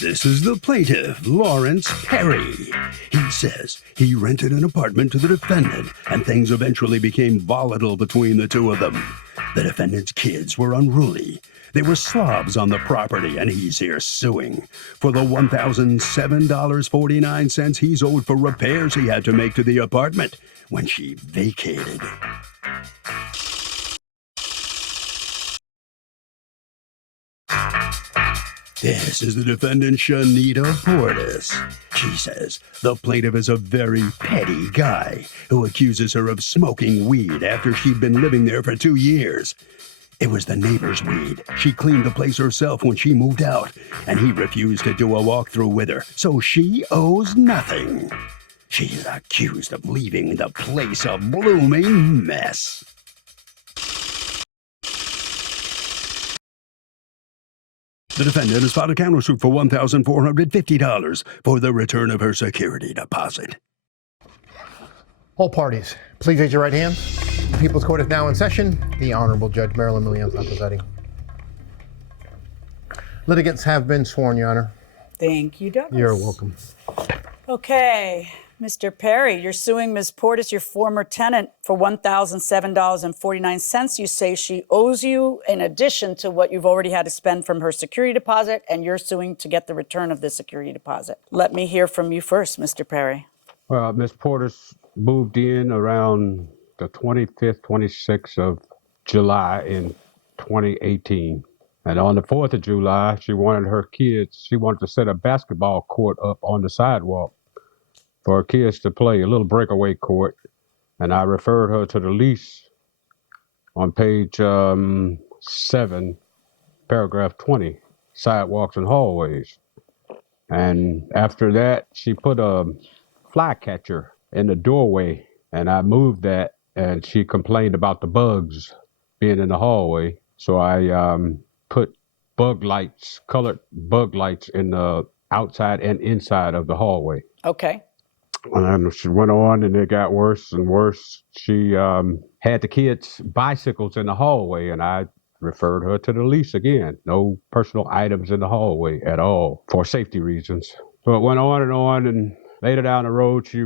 This is the plaintiff, Lawrence Perry. He says he rented an apartment to the defendant, and things eventually became volatile between the two of them. The defendant's kids were unruly. They were slobs on the property, and he's here suing for the $1,007.49 he's owed for repairs he had to make to the apartment when she vacated. This is the defendant, Shanita Portis. She says the plaintiff is a very petty guy who accuses her of smoking weed after she'd been living there for 2 years. It was the neighbor's weed. She cleaned the place herself when she moved out, and he refused to do a walkthrough with her, so she owes nothing. She's accused of leaving the place a blooming mess. The defendant has filed a countersuit for $1,450 for the return of her security deposit. All parties, please raise your right hand. The People's Court is now in session. The Honorable Judge Marilyn Millian is presiding. Litigants have been sworn, Your Honor. Thank you, Douglas. You're welcome. Okay, Mr. Perry, you're suing Ms. Portis, your former tenant, for $1,007.49. You say she owes you in addition to what you've already had to spend from her security deposit, and you're suing to get the return of the security deposit. Let me hear from you first, Mr. Perry. Well, Ms. Portis moved in around the 25th, 26th of July in 2018. And on the 4th of July, she wanted to set a basketball court up on the sidewalk for her kids to play, a little breakaway court. And I referred her to the lease on page 7, paragraph 20, sidewalks and hallways. And after that, she put a fly catcher in the doorway, and I moved that, and she complained about the bugs being in the hallway. So I put bug lights, colored bug lights in the outside and inside of the hallway. Okay. And she went on, and it got worse and worse. She had the kids' bicycles in the hallway, and I referred her to the lease again. No personal items in the hallway at all for safety reasons. So it went on, and later down the road, she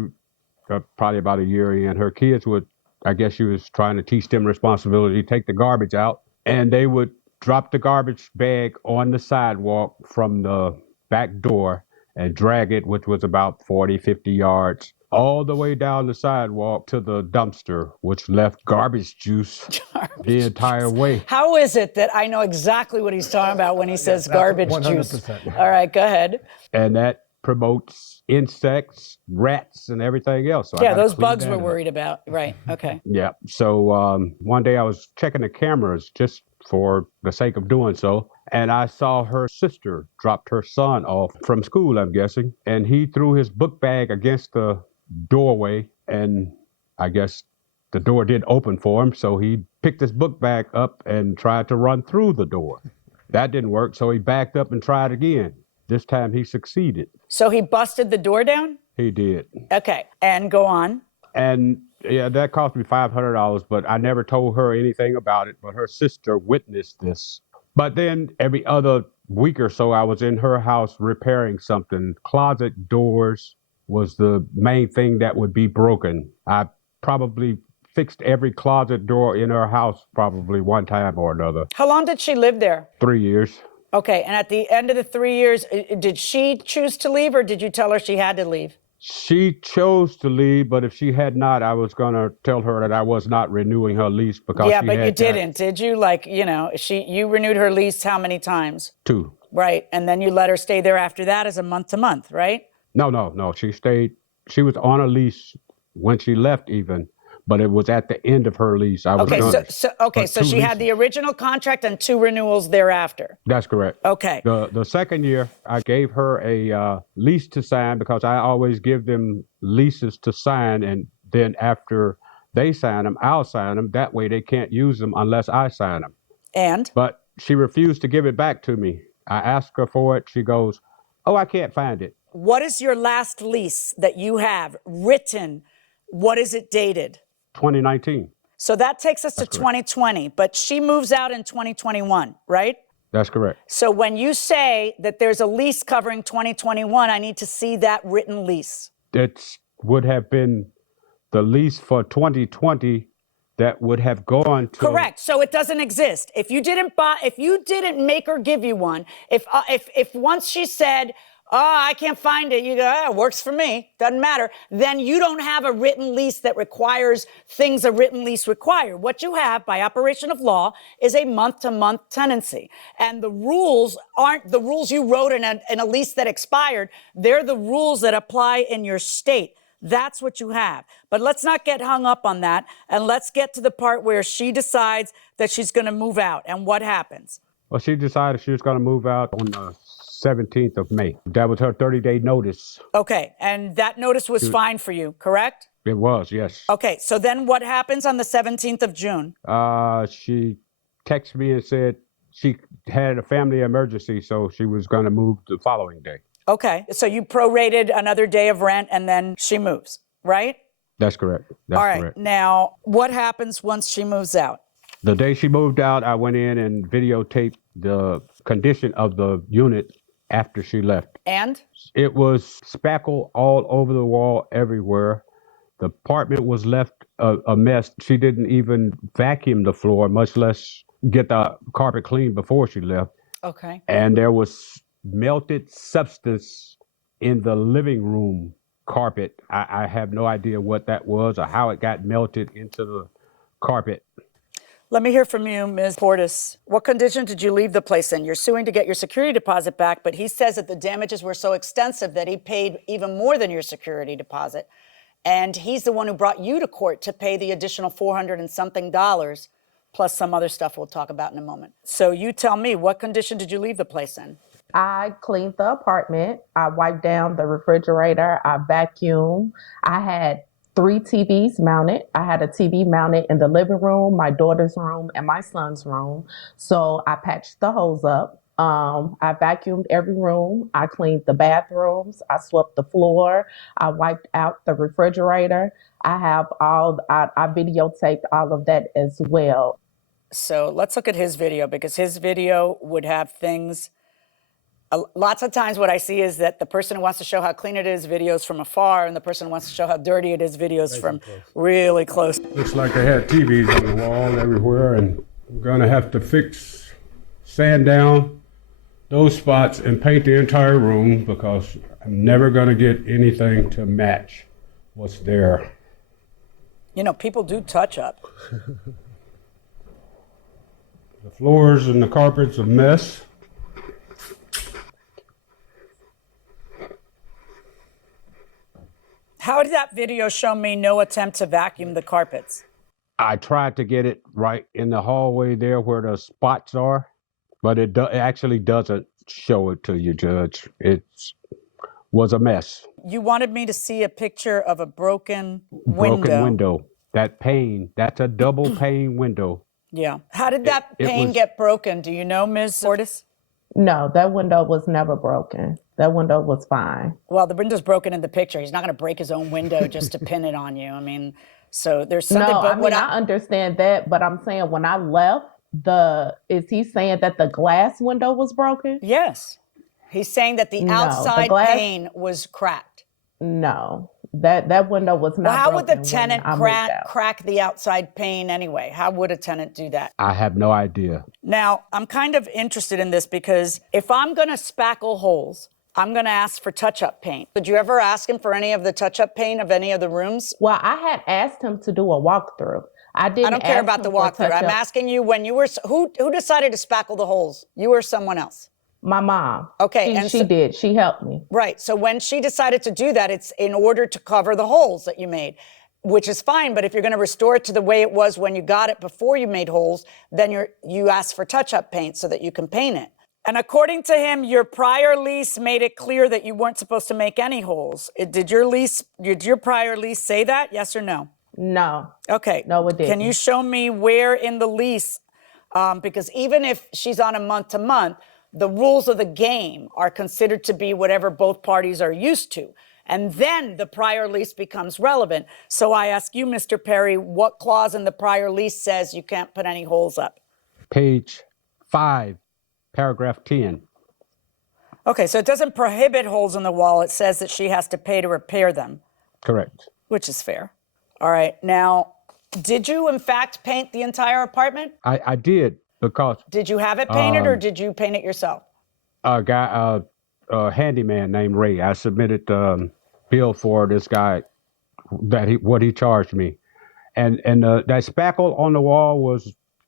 probably about a year in, her kids would, I guess she was trying to teach them responsibility, take the garbage out, and they would drop the garbage bag on the sidewalk from the back door and drag it, which was about 40, 50 yards, all the way down the sidewalk to the dumpster, which left garbage juice the entire way. How is it that I know exactly what he's talking about when he says garbage 100%. juice? All right, go ahead. And that promotes insects, rats, and everything else. So yeah, those bugs we're worried about. Right, okay. Yeah, so one day I was checking the cameras just for the sake of doing so, and I saw her sister dropped her son off from school, I'm guessing, and he threw his book bag against the doorway, and I guess the door did open for him, so he picked his book bag up and tried to run through the door. That didn't work, so he backed up and tried again. This time he succeeded. So he busted the door down? He did. Okay, and go on. And yeah, that cost me $500, but I never told her anything about it, but her sister witnessed this. But then every other week or so, I was in her house repairing something. Closet doors was the main thing that would be broken. I probably fixed every closet door in her house probably one time or another. How long did she live there? 3 years. Okay, and at the end of the 3 years, did she choose to leave, or did you tell her she had to leave? She chose to leave, but if she had not, I was going to tell her that I was not renewing her lease because yeah, she but had you didn't, did you? Like, you know, you renewed her lease how many times? 2. Right, and then you let her stay there after that as a month-to-month, right? No. She stayed. She was on a lease when she left even, but it was at the end of her lease. Okay, so she had the original contract and 2 renewals thereafter. That's correct. Okay. The second year, I gave her a lease to sign because I always give them leases to sign, and then after they sign them, I'll sign them. That way they can't use them unless I sign them. And? But she refused to give it back to me. I asked her for it. She goes, "Oh, I can't find it." What is your last lease that you have written? What is it dated? 2019. So that takes us to 2020, but she moves out in 2021, right? That's correct. So when you say that there's a lease covering 2021, I need to see that written lease. It would have been the lease for 2020 that would have gone to. Correct. So it doesn't exist. If you didn't make her give you one, if once she said, "Oh, I can't find it," you go, "Oh, it works for me. Doesn't matter." Then you don't have a written lease that requires things a written lease require. What you have by operation of law is a month-to-month tenancy. And the rules aren't the rules you wrote in a lease that expired. They're the rules that apply in your state. That's what you have. But let's not get hung up on that. And let's get to the part where she decides that she's going to move out. And what happens? Well, she decided she was going to move out on the 17th of May. That was her 30-day notice. Okay. And that notice was fine for you, correct? It was, yes. Okay. So then what happens on the 17th of June? She texted me and said she had a family emergency, so she was going to move the following day. Okay. So you prorated another day of rent and then she moves, right? That's correct. That's All right. correct. Now, what happens once she moves out? The day she moved out, I went in and videotaped the condition of the unit after she left. And? It was spackle all over the wall everywhere. The apartment was left a mess. She didn't even vacuum the floor, much less get the carpet clean before she left. Okay. And there was melted substance in the living room carpet. I have no idea what that was or how it got melted into the carpet. Let me hear from you, Ms. Portis. What condition did you leave the place in? You're suing to get your security deposit back, but he says that the damages were so extensive that he paid even more than your security deposit. And he's the one who brought you to court to pay the additional $400 and something, plus some other stuff we'll talk about in a moment. So you tell me, what condition did you leave the place in? I cleaned the apartment. I wiped down the refrigerator. I vacuumed. I had 3 TVs mounted. I had a TV mounted in the living room, my daughter's room, and my son's room. So I patched the holes up. I vacuumed every room. I cleaned the bathrooms. I swept the floor. I wiped out the refrigerator. I videotaped all of that as well. So let's look at his video, because his video would have things. Lots of times what I see is that the person who wants to show how clean it is videos from afar, and the person who wants to show how dirty it is videos from really close. Looks like they had TVs on the wall everywhere, and I'm gonna have to sand down those spots and paint the entire room, because I'm never gonna get anything to match what's there. You know, people do touch up. The floors and the carpet's a mess. How did that video show me no attempt to vacuum the carpets? I tried to get it right in the hallway there where the spots are, but it actually doesn't show it to you, Judge. It was a mess. You wanted me to see a picture of a broken window. Broken window. That pane, that's a double pane window. Yeah. How did that pane get broken? Do you know, Ms. Portis? No, that window was never broken. That window was fine. Well, the window's broken in the picture. He's not going to break his own window just to pin it on you. I mean, so there's something. No, I understand that, but I'm saying when I left, is he saying that the glass window was broken? Yes. He's saying that the outside pane was cracked. No, that window was not broken. How would the tenant crack the outside pane anyway? How would a tenant do that? I have no idea. Now, I'm kind of interested in this, because if I'm going to spackle holes, I'm going to ask for touch-up paint. Did you ever ask him for any of the touch-up paint of any of the rooms? Well, I had asked him to do a walkthrough. I don't care about the walkthrough. I'm asking you, when you were, who decided to spackle the holes? You or someone else? My mom. Okay. She did. She helped me. Right. So when she decided to do that, it's in order to cover the holes that you made, which is fine. But if you're going to restore it to the way it was when you got it before you made holes, then you ask for touch-up paint so that you can paint it. And according to him, your prior lease made it clear that you weren't supposed to make any holes. Did your prior lease say that? Yes or no? No. Okay. No, it didn't. Can you show me where in the lease, because even if she's on a month-to-month, the rules of the game are considered to be whatever both parties are used to. And then the prior lease becomes relevant. So I ask you, Mr. Perry, what clause in the prior lease says you can't put any holes up? Page 5 paragraph 10. Okay, so it doesn't prohibit holes in the wall. It says that she has to pay to repair them, Correct. which is fair. All right. Now, did you in fact paint the entire apartment? I did because Did you have it painted or did you paint it yourself? a handyman named Ray. I submitted bill for this guy what he charged me, and that spackle on the wall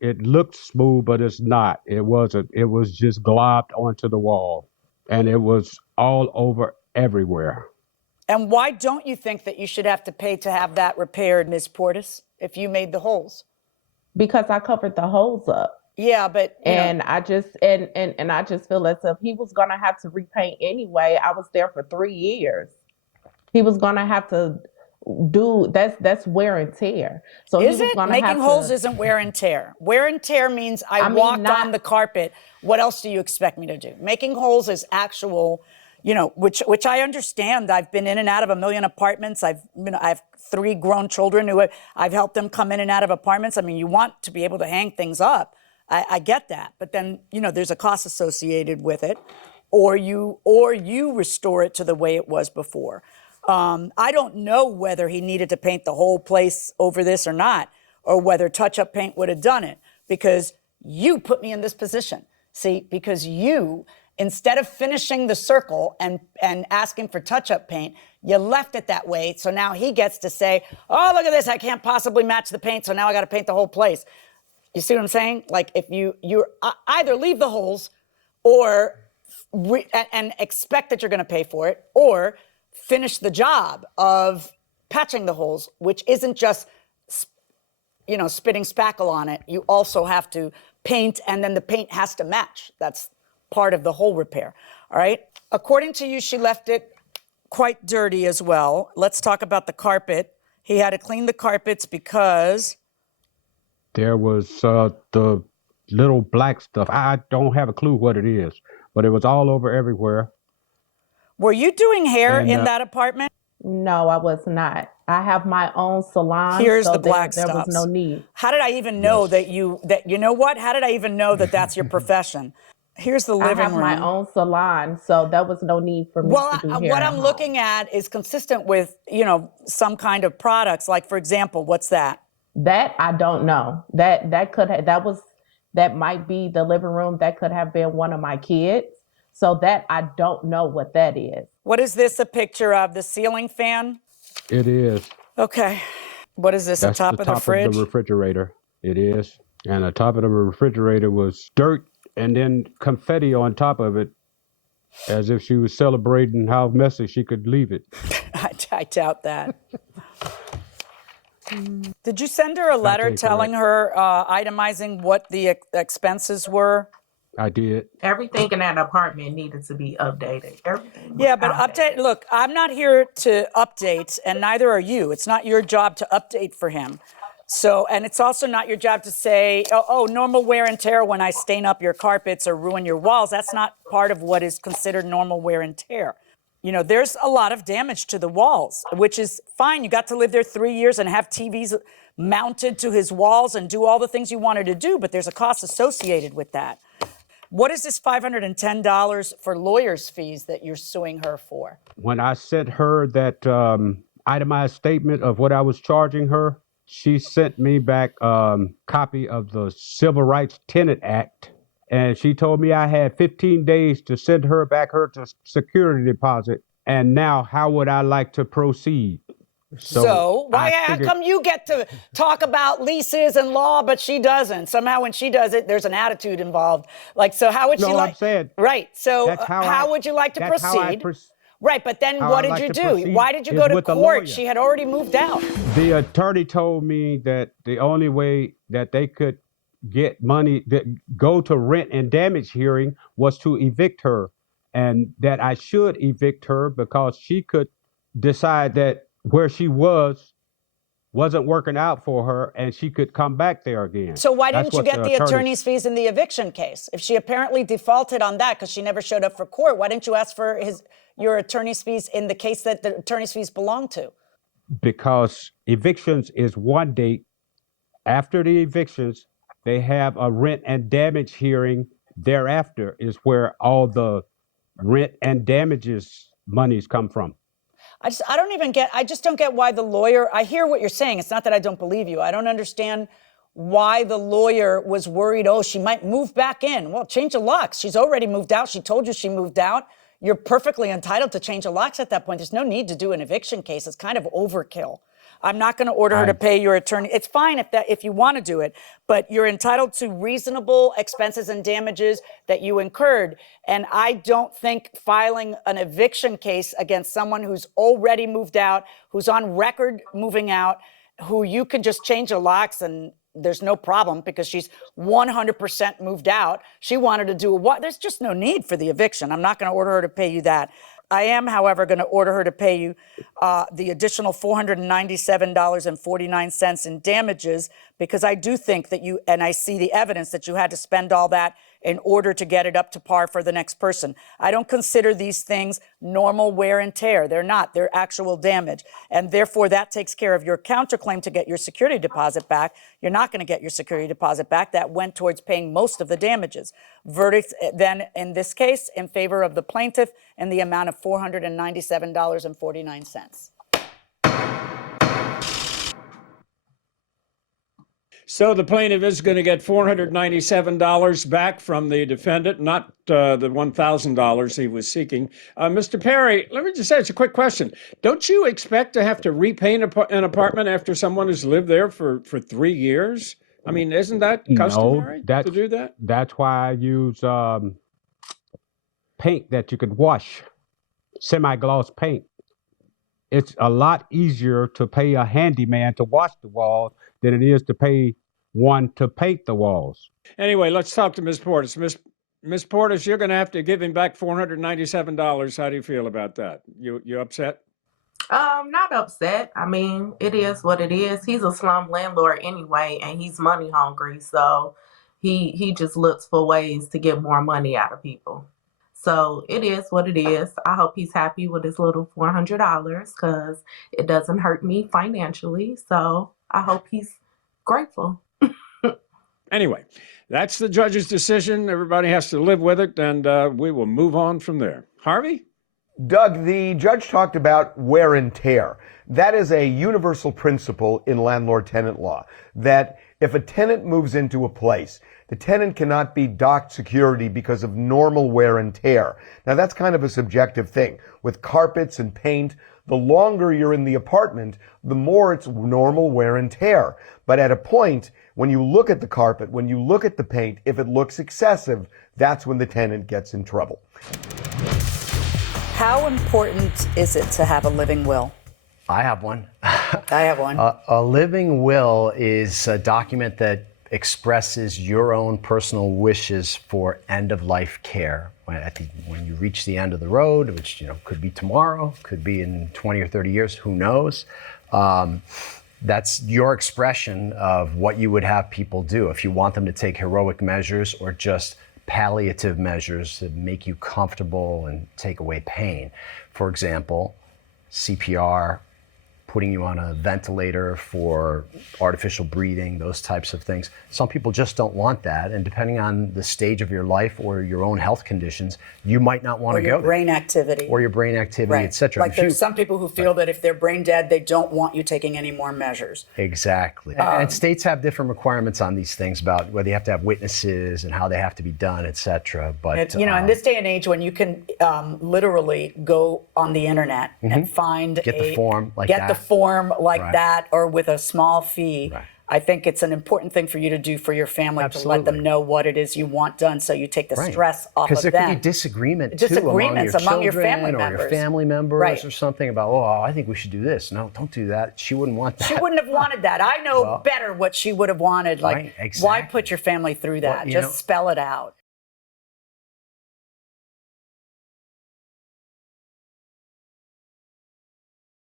it looked smooth, but it's not. It wasn't. It was just globbed onto the wall, and it was all over everywhere. And why don't you think that you should have to pay to have that repaired, Ms. Portis, if you made the holes? Because I covered the holes up. Yeah, but And I just and I just feel as if he was gonna have to repaint anyway. I was there for 3 years. He was gonna have to do that's wear and tear. So is he was it gonna making have holes to, isn't wear and tear? Wear and tear means I mean, walked not- on the carpet. What else do you expect me to do? Making holes is actual, which I understand. I've been in and out of a million apartments. I have 3 grown children who I've helped them come in and out of apartments. I mean, you want to be able to hang things up. I get that, but then there's a cost associated with it, or you restore it to the way it was before. I don't know whether he needed to paint the whole place over this or not, or whether touch-up paint would have done it, because you put me in this position. See, because you, instead of finishing the circle and asking for touch-up paint, you left it that way. So now he gets to say, oh, look at this, I can't possibly match the paint, so now I got to paint the whole place. You see what I'm saying? Like if you either leave the holes or and expect that you're going to pay for it, or finish the job of patching the holes, which isn't just spitting spackle on it. You also have to paint, and then the paint has to match. That's part of the hole repair. All right. According to you, she left it quite dirty as well. Let's talk about the carpet. He had to clean the carpets because There was the little black stuff. I don't have a clue what it is, but it was all over everywhere. Were you doing hair And, in that apartment? No, I was not. I have my own salon. Here's so the black there was stuff. no need. How did I even know that you know what? How did I even know that that's your profession? Here's the living I have room. my own salon, so there was no need for me to do hair what at I'm home. looking at is consistent with, some kind of products. Like, for example, what's that? That I don't know. That might be the living room. That could have been one of my kids. So that I don't know what that is. What is this a picture of? The ceiling fan? It is. Okay. What is this, That's the top of the fridge? of the refrigerator. It is. And the top of the refrigerator was dirt and then confetti on top of it, as if she was celebrating how messy she could leave it. I doubt that. Did you send her a letter take telling her, itemizing what the expenses were? I did. Everything in that apartment needed to be updated. Everything. was Yeah, but outdated. look, I'm not here to update, and neither are you. It's not your job to update for him. So, and it's also not your job to say, oh, normal wear and tear when I stain up your carpets or ruin your walls. That's not part of what is considered normal wear and tear. There's a lot of damage to the walls, which is fine. You got to live there 3 years and have TVs mounted to his walls and do all the things you wanted to do, but there's a cost associated with that. What is this $510 for lawyer's fees that you're suing her for? When I sent her that itemized statement of what I was charging her, she sent me back copy of the Civil Rights Tenant Act. And she told me I had 15 days to send her back her security deposit. And now, how would I like to proceed? So why? I How figured- come you get to talk about leases and law, but she doesn't? Somehow, when she does it, there's an attitude involved. Like, so how would she No, like? I'm saying Right. So that's how would you like to that's how I proceed? Right. But then how what I did like you to do? proceed Why did you is go to with the court? lawyer. She had already moved out. The attorney told me that the only way that they could get money that go to rent and damage hearing was to evict her, and that I should evict her because she could decide that where she wasn't working out for her and she could come back there again. So why That's didn't you what get the attorney's fees in the eviction case? If she apparently defaulted on that because she never showed up for court, why didn't you ask for your attorney's fees in the case that the attorney's fees belong to? Because evictions is one date. After the evictions, they have a rent and damage hearing thereafter is where all the rent and damages monies come from. I just don't get why the lawyer, I hear what you're saying. It's not that I don't believe you. I don't understand why the lawyer was worried, oh, she might move back in. Well, change the locks. She's already moved out. She told you she moved out. You're perfectly entitled to change the locks at that point. There's no need to do an eviction case. It's kind of overkill. I'm not going to order her to pay your attorney. It's fine if you want to do it, but you're entitled to reasonable expenses and damages that you incurred. And I don't think filing an eviction case against someone who's already moved out, who's on record moving out, who you can just change the locks and there's no problem because she's 100% moved out. She wanted to do what? There's just no need for the eviction. I'm not going to order her to pay you that. I am, however, going to order her to pay you the additional $497.49 in damages because I do think that you, and I see the evidence that you had to spend all that in order to get it up to par for the next person. I don't consider these things normal wear and tear. They're not. They're actual damage. And therefore, that takes care of your counterclaim to get your security deposit back. You're not going to get your security deposit back. That went towards paying most of the damages. Verdict then, in this case, in favor of the plaintiff in the amount of $497.49. So the plaintiff is going to get $497 back from the defendant, not the $1,000 he was seeking. Mr. Perry, let me just ask a quick question. Don't you expect to have to repaint an apartment after someone has lived there for 3 years? I mean, isn't that customary to do that? That's why I use paint that you could wash, semi-gloss paint. It's a lot easier to pay a handyman to wash the walls than it is to pay one to paint the walls. Anyway, let's talk to Ms. Portis. Ms. Portis, you're going to have to give him back $497. How do you feel about that? You upset? Not upset. I mean, it is what it is. He's a slum landlord anyway, and he's money hungry. So he just looks for ways to get more money out of people. So it is what it is. I hope he's happy with his little $400 because it doesn't hurt me financially. So I hope he's grateful. Anyway, that's the judge's decision. Everybody has to live with it, and we will move on from there. Harvey? Doug, the judge talked about wear and tear. That is a universal principle in landlord-tenant law, that if a tenant moves into a place, the tenant cannot be docked security because of normal wear and tear. Now, that's kind of a subjective thing. With carpets and paint, the longer you're in the apartment, the more it's normal wear and tear. But at a point, when you look at the carpet, when you look at the paint, if it looks excessive, that's when the tenant gets in trouble. How important is it to have a living will? I have one. I have one. A living will is a document that expresses your own personal wishes for end-of-life care. When you reach the end of the road, which could be tomorrow, could be in 20 or 30 years, who knows? That's your expression of what you would have people do. If you want them to take heroic measures or just palliative measures that make you comfortable and take away pain. For example, CPR, putting you on a ventilator for artificial breathing, those types of things. Some people just don't want that, and depending on the stage of your life or your own health conditions, you might not want to go there. Or your brain activity. Or your brain activity, et cetera. Like there's some people who feel that if they're brain dead, they don't want you taking any more measures. Exactly. And states have different requirements on these things about whether you have to have witnesses and how they have to be done, et cetera. But in this day and age when you can literally go on the internet and find the form like that. Right. That or with a small fee. Right. I think it's an important thing for you to do for your family. Absolutely. To let them know what it is you want done so you take the stress off of them. Because there could be disagreements among your family members. Or your family members or something about, I think we should do this. No, don't do that. She wouldn't want that. She wouldn't have wanted that. I know better what she would have wanted. Like, why put your family through that? Just spell it out.